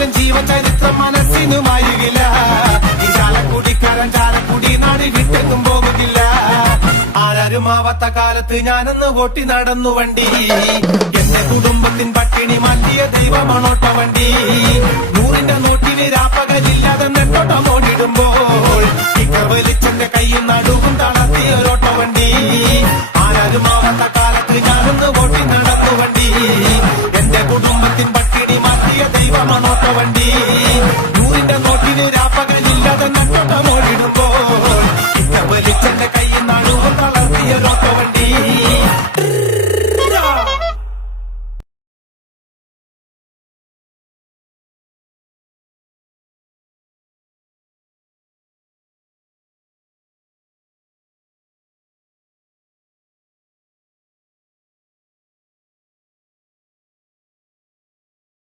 മരിച്ചാലും ജീവചരിത്രം മനസ്സിന് മായുകില്ല. ഈ ചാലക്കുടിക്കാരൻ ചാലക്കുടി നാട് വിട്ടെങ്ങും പോകുന്നില്ല. ആരാരുമാവാത്ത കാലത്ത് ഞാനൊന്ന് ഓട്ടി നടന്നു വണ്ടി. എന്റെ കുടുംബത്തിൻ പട്ടിണി മാറ്റിയ ദൈവമാണോട്ട വണ്ടി. 100ന്റെ നോട്ടിന് രാപ്പകലില്ലാതെ നെട്ടോട്ടം ഓടിടുമ്പോൾ ഇക്ക വലിച്ചെന്റെ കയ്യിൽ നടു